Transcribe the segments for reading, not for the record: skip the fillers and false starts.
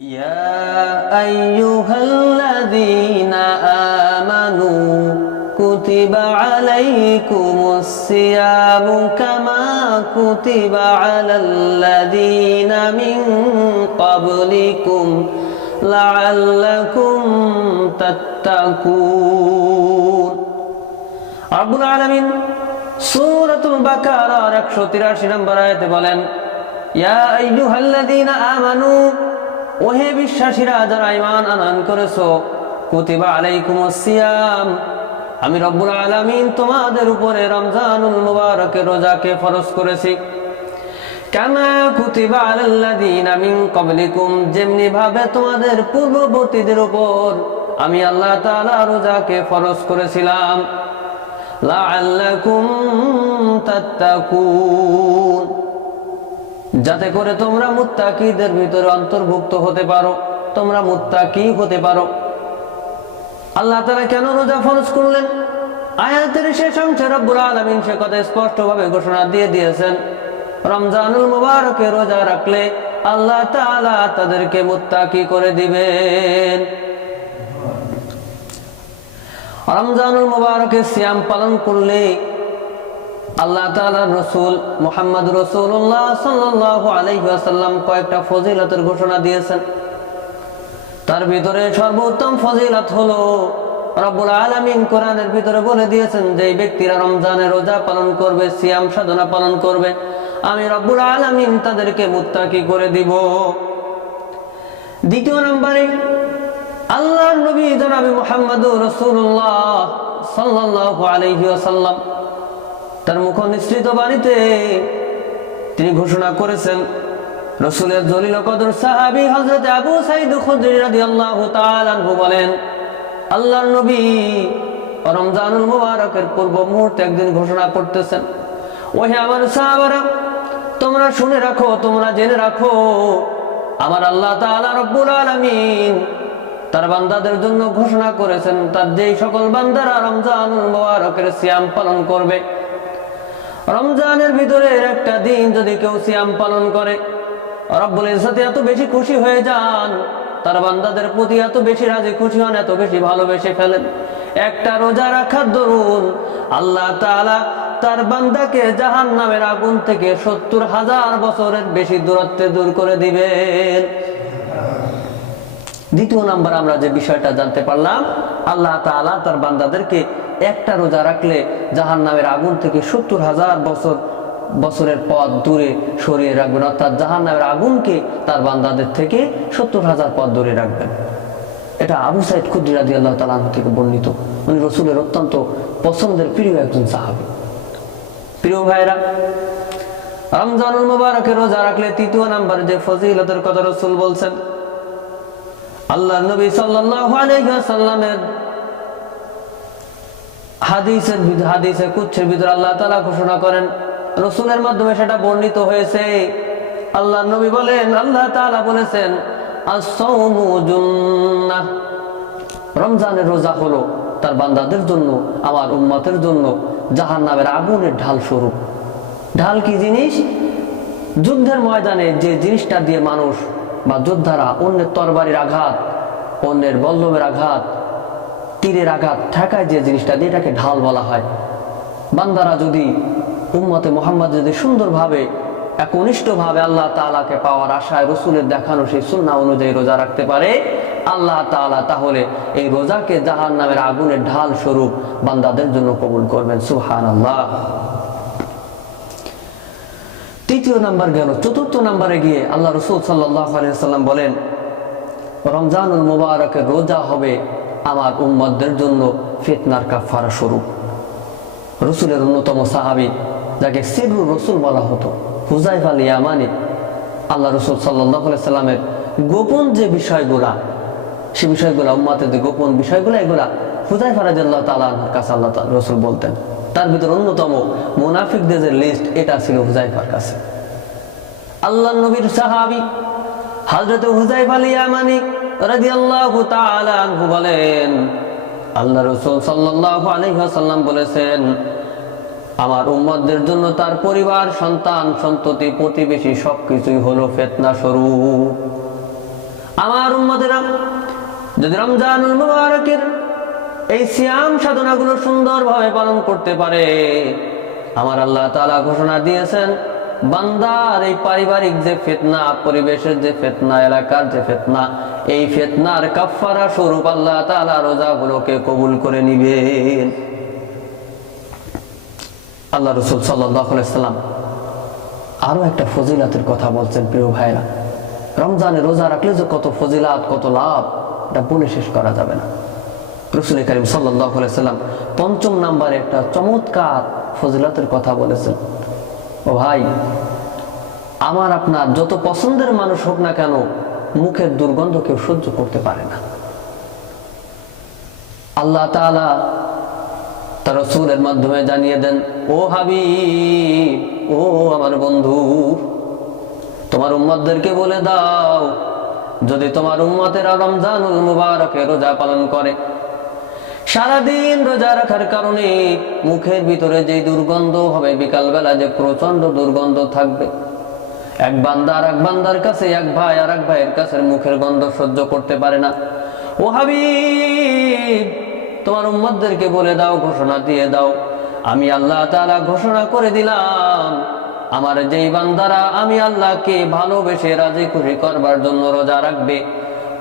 يا أيها الذين آمنوا كتب عليكم الصيام كما كتب على الذين من قبلكم لعلكم تتقون رب العالمين সূরাতুল বাকারার 183 নম্বর আয়াতে বলেন ইয়া আইয়ুহাল্লাযীনা আমানু ওহে বিশ্বাসীরা যারা ঈমান আনয়ন করেছো কুতিবা আলাইকুমুস সিয়াম আমি রব্বুল আলামিন তোমাদের উপরে রমজানুল মুবারকের রোজাকে ফরজ করেছি কামা কুতিবা আলাল্লাযীনা মিন ক্বাবলিকুম যেমনি ভাবে তোমাদের পূর্ববর্তীদের উপর আমি আল্লাহ তাআলা রোজাকে ফরজ করেছিলাম লাআল্লাকুম তাত্তাকুন যাতে করে তোমরা মুত্তাকিদের ভিতরে অন্তর্ভুক্ত হতে পারো তোমরা মুত্তাকি হতে পারো আল্লাহ তাআলা কেন রোজা ফরজ করলেন আয়াতের শেষ অংশে রব্বুল আলামিন সে কথা স্পষ্টভাবে ঘোষণা দিয়ে দিয়েছেন রমজানুল মুবারকে রোজা রাখলে আল্লাহ তাআলা তাদেরকে মুত্তাকি করে দিবেন রমজানুল মুবারকে সিয়াম পালন করলে আল্লাহ তাআলার রাসূল মুহাম্মদ রাসূলুল্লাহ সাল্লাল্লাহু আলাইহি ওয়াসাল্লাম কয়েকটা ফজিলতের ঘোষণা দিয়েছেন তার ভিতরে সর্বোত্তম ফজিলত হলো রব্বুল আলামিন কোরআনের ভিতরে বলে দিয়েছেন যে ব্যক্তিরা রমজানের রোজা পালন করবে সিয়াম সাধনা পালন করবে আমি রব্বুল আলামিন তাদেরকে মুত্তাকি করে দিব দ্বিতীয় নম্বরে আল্লাহর নবী জনাব মুহাম্মদুর রাসূলুল্লাহ সাল্লাল্লাহু আলাইহি ওয়াসাল্লাম তার মুখ নিঃসৃত বাণীতে তিনি ঘোষণা করেছেন রাসূলের জলিল কদর সাহাবী হযরত আবু সাঈদ খুদরি রাদিয়াল্লাহু তাআলা আনহু বলেন আল্লাহর নবী রমজানুল মুবারকের পূর্ব মুহূর্তে একদিন ঘোষণা করতেছেন ওহে আমার সাহাবারা তোমরা শুনে রাখো তোমরা জেনে রাখো আমার আল্লাহ তাআলা রব্বুল আলামিন তার বান্দাদের জন্য ঘোষণা করেছেন তার যেই সকল বান্দারা রমজানুল মুবারকের সিয়াম পালন করবে রমজানের ভিতরে একটা দিন যদি কেউ সিয়াম পালন করে রব্বুল ইজ্জত এত বেশি খুশি হয়ে যান তার বান্দাদের প্রতি এত বেশি রাজি খুশি হন এত বেশি ভালোবেসে ফেলেন একটা রোজা রাখার দরুন আল্লাহ তাআলা তার বান্দাকে জাহান্নামের আগুন থেকে ৭০,০০০ বছরের বেশি দূরত্বে দূর করে দিবেন দ্বিতীয় নাম্বার আমরা যে বিষয়টা জানতে পারলাম আল্লাহ তাআলা তার বান্দাদেরকে একটা রোজা রাখলে জাহান্নামের আগুন থেকে ৭০,০০০ বছরের পথ দূরে সরিয়ে রাখবেন অর্থাৎ জাহান্নামের আগুনকে তার বান্দাদের থেকে ৭০,০০০ পথ দূরে রাখবেন এটা আবু সাঈদ খুদরি রাদিয়াল্লাহু তাআলা আনহু থেকে বর্ণিত উনি রাসূলের অত্যন্ত পছন্দের প্রিয় একজন সাহাবী প্রিয় ভাইরা রমজানুল মুবারকে রোজা রাখলে তৃতীয় নাম্বার যে ফজিলতের কথা রাসূল বলছেন আল্লাহর নবী সাল্লাল্লাহু আলাইহি ওয়াসাল্লামের হাদিসে কুদসির ভিতরে আল্লাহ তাআলা ঘোষণা করেন রাসূলের মাধ্যমে সেটা বর্ণিত হয়েছে আল্লাহর নবী বলেন আল্লাহ তাআলা বলেছেন আস-সাওমু জুন্নাহ রমজানের রোজা হলো তার বান্দাদের জন্য আমার উম্মতের জন্য জাহান্নামের আগুনের ঢাল স্বরূপ ঢাল কি জিনিস যুদ্ধের ময়দানে যে জিনিসটা দিয়ে মানুষ বা যোদ্ধারা অন্যের তরবারির আঘাত অন্যের বল্লমের আঘাত তীরের আঘাত ঠেকায় যে জিনিসটা দিয়ে এটাকে ঢাল বলা হয় বান্দারা যদি উম্মতে মুহাম্মদ যদি সুন্দরভাবে একনিষ্ঠভাবে আল্লাহ তাআলাকে পাওয়ার আশায় রাসূলের দেখানো সেই সুন্নাহ অনুযায়ী রোজা রাখতে পারে আল্লাহ তাআলা তাহলে এই রোজাকে জাহান্নামের আগুনের ঢাল স্বরূপ বান্দাদের জন্য কবুল করবেন সুবহানাল্লাহ তৃতীয় নাম্বার গেল চতুর্থ নম্বরে গিয়ে আল্লাহ রাসূল সাল্লাল্লাহু আলাইহি ওয়াসাল্লাম বলেন রমজানুল মুবারকের রোজা হবে আমার উম্মতদের জন্য ফিতনার কাফারা স্বরূপ রাসূলের অন্যতম সাহাবী যাকে সিররুর রাসূল বলা হতো হুযায়ফা আল ইয়ামানী আল্লাহ রাসূল সাল্লাল্লাহু আলাইহি ওয়াসাল্লামের গোপন যে বিষয়গুলা সেই বিষয়গুলা উম্মতের যে গোপন বিষয়গুলা এগুলা হুযায়ফা রাদিয়াল্লাহু তাআলা আনহুর কাছে আল্লাহ রাসূল বলতেন তার ভিতর অন্যতম মুনাফিকদের যে লিস্ট এটা ছিল হুযায়ফার কাছে আল্লাহর নবীর সাহাবী হযরত হুযায়ফা আল ইয়ামানী রাদিয়াল্লাহু তাআলা আনহু বলেন আল্লাহ রাসূল সাল্লাল্লাহু আলাইহি ওয়াসাল্লাম বলেছেন আমার উম্মতদের জন্য তার পরিবার, সন্তান, সন্ততি, প্রতিবেশী সবকিছুই হলো ফিতনা স্বরূপ। আমার উম্মতেরা যদি রমজানুল মুবারকের এই সিয়াম সাধনাগুলো সুন্দরভাবে পালন করতে পারে, আমার আল্লাহ তাআলা ঘোষণা দিয়েছেন বান্দার এই পারিবারিক যে ফিতনা, পরিবেশের যে ফিতনা, এলাকার যে ফিতনা, এই ফিতনার কাফফারা স্বরূপ আল্লাহ তাআলা রোজাগুলোকে কবুল করে নিবেন। আল্লাহ রাসূল সাল্লাল্লাহু আলাইহি ওয়াসাল্লাম আরো একটা ফজিলাতের কথা বলছেন। প্রিয় ভাইরা, রমজানে রোজা রাখলে যে কত ফজিলাত, কত লাভ, এটা বলে শেষ করা যাবে না। রাসূল কারীম সাল্লাল্লাহু আলাইহি ওয়াসাল্লাম ৫ম নম্বরে একটা চমৎকার ফজিলাতের কথা বলেছেন। ও ভাই, আমার আপনার যত পছন্দের মানুষ হোক না কেন, মুখের দুর্গন্ধ কেউ সহ্য করতে পারে না। আল্লাহ তাআলা তার রাসূলের মাধ্যমে জানিয়ে দেন, ও হাবিব, ও আমার বন্ধু, তোমার উম্মতদেরকে বলে দাও, যদি তোমার উম্মতেরা রমজানুল মুবারকে রোজা পালন করে, সারাদিন রোজা রাখার কারণে মুখের ভিতরে যে দুর্গন্ধ হবে, বিকালবেলা যে প্রচন্ড দুর্গন্ধ থাকবে, এক বান্দা আর এক বান্দার কাছে, এক ভাই আর এক ভাইয়ের কাছে মুখের গন্ধ সহ্য করতে পারে না। ও হাবিব, তোমার উম্মতদেরকে বলে দাও, ঘোষণা দিয়ে দাও, আমি আল্লাহ তাআলা ঘোষণা করে দিলাম, আমার যেই বান্দারা আমি আল্লাহকে ভালোবেসে রাজি খুশি করবার জন্য রোজা রাখবে,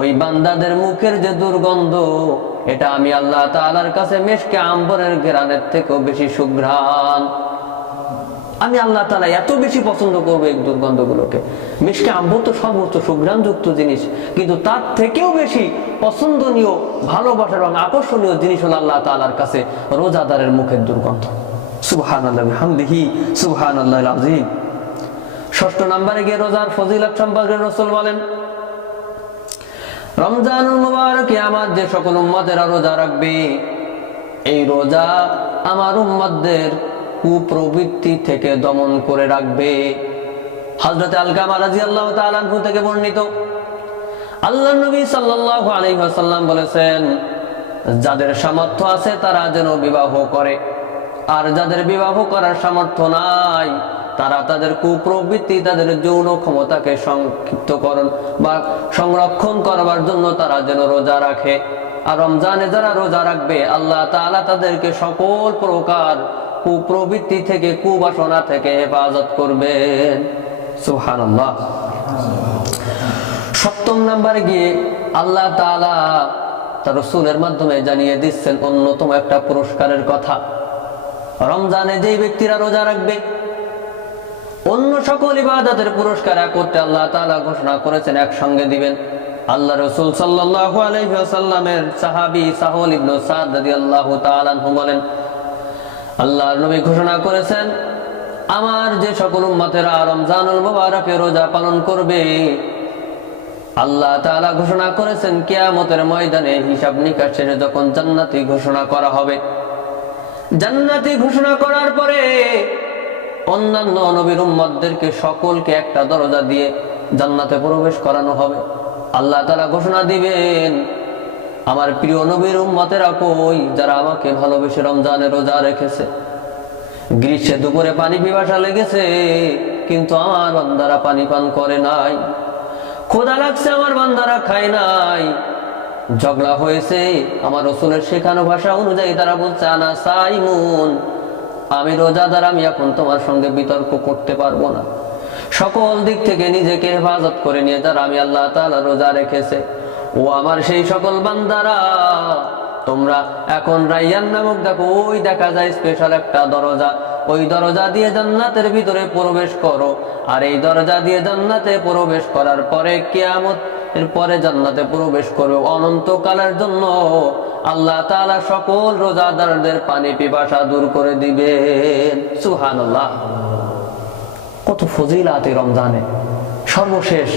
ওই বান্দাদের মুখের যে দুর্গন্ধ, এটা আমি আল্লাহ তাআলার কাছে মিশকে আম্বরের ঘ্রাণের থেকেও বেশি সুঘ্রাণ। আমি আল্লাহ তাআলা এত বেশি পছন্দ করবো এই দুর্গন্ধগুলোকে। মিশকে আম্বর তো সর্বোচ্চ সুঘ্রাণযুক্ত জিনিস, কিন্তু তার থেকেও বেশি পছন্দনীয়, ভালোবাসার এবং আকর্ষণীয় জিনিস হলো আল্লাহ তাআলার কাছে রোজাদারের মুখের দুর্গন্ধ। সুবহানাল্লাহি ওয়া বিহামদিহি, সুবহানাল্লাহিল আযীম। ৬ষ্ঠ নম্বরে গিয়ে রোজার ফজিলত সম্পর্কে রাসূল বলেন, রমজানুল মুবারকে আমার যে সকল উম্মতেরা রোজা রাখবে, এই রোজা আমার উম্মতদের কুপ্রবৃত্তি থেকে দমন করে রাখবে। হযরত আলকামা রাদিয়াল্লাহু তাআলা আনহু থেকে বর্ণিত, আল্লাহর নবী সাল্লাল্লাহু আলাইহি ওয়াসাল্লাম বলেছেন, যাদের সামর্থ্য আছে তারা যেন বিবাহ করে, আর যাদের বিবাহ করার সামর্থ্য নাই তারা তাদের কুপ্রবৃত্তি, তাদের যৌন ক্ষমতাকে সংক্ষিপ্তকরণ বা সংরক্ষণ করবার জন্য তারা যেন রোজা রাখে। আর রমজানে যারা রোজা রাখবে, আল্লাহ তাআলা তাদেরকে সকল প্রকার কুপ্রবৃত্তি থেকে, কুবাসনা থেকে হেফাজত করবেন। সুবহানাল্লাহ। ৭ম নম্বরে গিয়ে আল্লাহ তাআলা তার রাসূলের মাধ্যমে জানিয়ে দিচ্ছেন অন্যতম একটা পুরস্কারের কথা। রমজানে যেই ব্যক্তিরা রোজা রাখবে, অন্য সকল ইবাদতের পুরস্কার একত্রে আল্লাহ তাআলা ঘোষণা করেছেন, একসঙ্গে দিবেন। আল্লাহ রাসূল সাল্লাল্লাহু আলাইহি ওয়াসাল্লামের সাহাবী সাহল ইবনে সাদ রাদিয়াল্লাহু তাআলা আনহু বলেন, আল্লাহর নবী ঘোষণা করেছেন, আমার যে সকল উম্মতেরা রমজানুল মুবারকে রোজা পালন করবে, আল্লাহ তাআলা ঘোষণা করেছেন কিয়ামতের ময়দানে হিসাব নিকাশ শেষে যখন জান্নাতি ঘোষণা করা হবে, জান্নাতি ঘোষণা করার পরে অন্যান্য নবীর উম্মতদেরকে সকলকে একটা দরজা দিয়ে জান্নাতে প্রবেশ করানো হবে। আল্লাহ তাআলা ঘোষণা দিবেন, আমার প্রিয় নবীর উম্মতেরা কই, যারা আমাকে ভালোবেসে রমজানে রোজা রেখেছে। গ্রীষ্মে দুপুরে পানি পিপাসা লেগেছে, কিন্তু আমার বান্দারা পানি পান করে নাই। ক্ষুধা লাগছে, আমার বান্দারা খায় নাই। ঝগড়া হয়েছে, আমার রাসূলের শেখানো ভাষা অনুযায়ী তারা বলছে, আনা সাইমুন, আমি রোজাদার, আমি এখন তোমার সঙ্গে বিতর্ক করতে পারবো না। সকল দিক থেকে নিজেকে হেফাজত করে নিয়ে যারা আমি আল্লাহ তাআলা রোজা রেখেছে, ও আমার সেই সকল বান্দারা, তোমরা এখন রাইয়ান নামক দেখো, ওই দেখা যায় স্পেশাল একটা দরজা, ওই দরজা দিয়ে জান্নাতের ভিতরে প্রবেশ করো। আর এই দরজা দিয়ে জান্নাতে প্রবেশ করার পরে কিয়ামত এর পরে জান্নাতে প্রবেশ করবে অনন্তকালের জন্য। আল্লাহ তাআলা সকল রোজাদারদের পানি পিপাসা দূর করে দিবেন। সুবহানাল্লাহ। কত ফজিলাত এই রমজানে। সর্বশেষ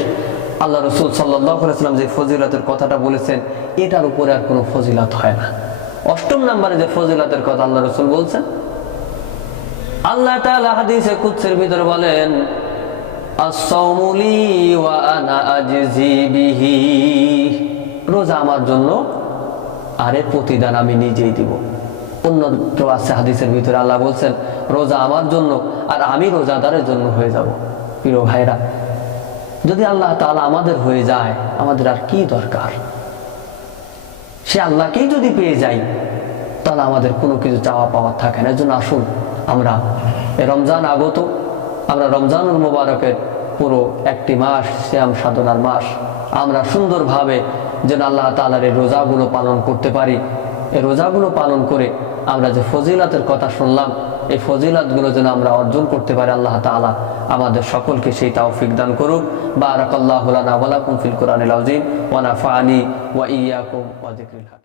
আল্লাহ রাসূল সাল্লাল্লাহু আলাইহি ওয়াসাল্লাম যে ফজিলতের কথাটা বলেছেন, এটার উপরে আর কোনো ফজিলত হয় না। ৮ম নম্বরে যে ফজিলতের কথা আল্লাহ রাসূল বলছেন, আল্লাহ তাআলা হাদিসে কুদসির ভিতরে বলেন, আস-সাওমু লি ওয়া আনা আজজি বিহি, রোজা আমার জন্য আর এর প্রতিদান আমি নিজেই দিব। অন্যত্র আছে হাদিসের ভিতরে আল্লাহ বলছেন, রোজা আমার জন্য আর আমি রোজাদারের জন্য হয়ে যাব। প্রিয় ভাইরা, যদি আল্লাহ তাআলা আমাদের হয়ে যায়, আমাদের আর কি দরকার? সে আল্লাহকেই যদি পেয়ে যাই, তাহলে আমাদের কোনো কিছু চাওয়া পাওয়ার থাকে না। এর জন্য আসুন আমরা রমজান আগত, আমরা রমজানুল মুবারকের পুরো একটি মাস, সিয়াম সাধনার মাস, আমরা সুন্দরভাবে যেন আল্লাহ তাআলার এই রোজাগুলো পালন করতে পারি। এই রোজাগুলো পালন করে আমরা যে ফজিলাতের কথা শুনলাম, এই ফজিলাতগুলো যেন আমরা অর্জন করতে পারি। আল্লাহ তাআলা আমাদের সকলকে সেই তৌফিক দান করুক। বারাকাল্লাহু লানা ওয়া লাকুম ফিল কুরআনিল আযীম ওয়া নাফা'নি ওয়া ইয়্যাকুম ওয়া যিকরিল হাকীম।